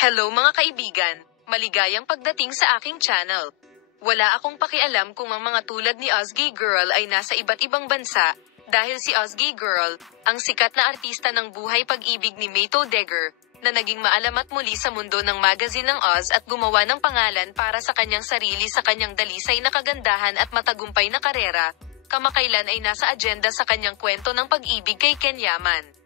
Hello mga kaibigan, maligayang pagdating sa aking channel. Wala akong pakialam kung ang mga tulad ni Ozgie Girl ay nasa iba't ibang bansa, dahil si Ozgie Girl, ang sikat na artista ng buhay pag-ibig ni Mayto Degger, na naging maalamat muli sa mundo ng magazine ng Oz at gumawa ng pangalan para sa kanyang sarili sa kanyang dalisay na kagandahan at matagumpay na karera, kamakailan ay nasa agenda sa kanyang kwento ng pag-ibig kay Ken Yaman.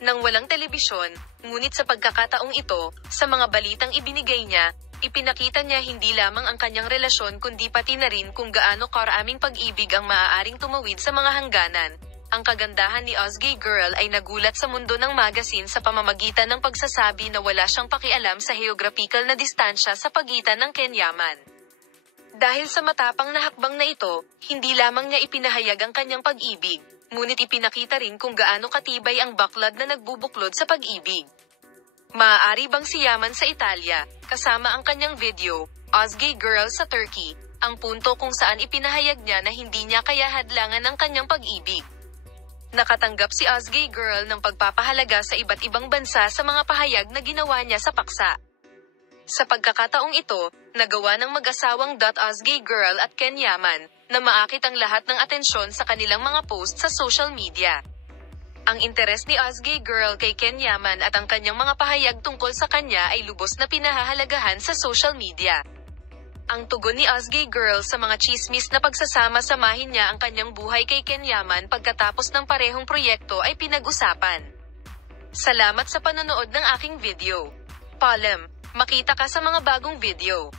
Nang walang telebisyon, ngunit sa pagkakataong ito, sa mga balitang ibinigay niya, ipinakita niya hindi lamang ang kanyang relasyon kundi pati na rin kung gaano karaming pag-ibig ang maaaring tumawid sa mga hangganan. Ang kagandahan ni Ozgie Girl ay nagulat sa mundo ng magazine sa pamamagitan ng pagsasabi na wala siyang pakialam sa geographical na distansya sa pagitan ng Ken Yaman. Dahil sa matapang na hakbang na ito, hindi lamang niya ipinahayag ang kanyang pag-ibig, ngunit ipinakita rin kung gaano katibay ang baklad na nagbubuklod sa pag-ibig. Maaari bang si Yaman sa Italia, kasama ang kanyang video, Ozgie Girl sa Turkey, ang punto kung saan ipinahayag niya na hindi niya kaya hadlangan ang kanyang pag-ibig. Nakatanggap si Ozgie Girl ng pagpapahalaga sa iba't ibang bansa sa mga pahayag na ginawa niya sa paksa. Sa pagkakataong ito, nagawa ng mag-asawang Ozgie Girl at Ken Yaman, na maakit ang lahat ng atensyon sa kanilang mga post sa social media. Ang interes ni Ozgie Girl kay Ken Yaman at ang kanyang mga pahayag tungkol sa kanya ay lubos na pinahahalagahan sa social media. Ang tugon ni Ozgie Girl sa mga chismis na pagsasama-samahin niya ang kanyang buhay kay Ken Yaman pagkatapos ng parehong proyekto ay pinag-usapan. Salamat sa panonood ng aking video. Paalam, makita ka sa mga bagong video.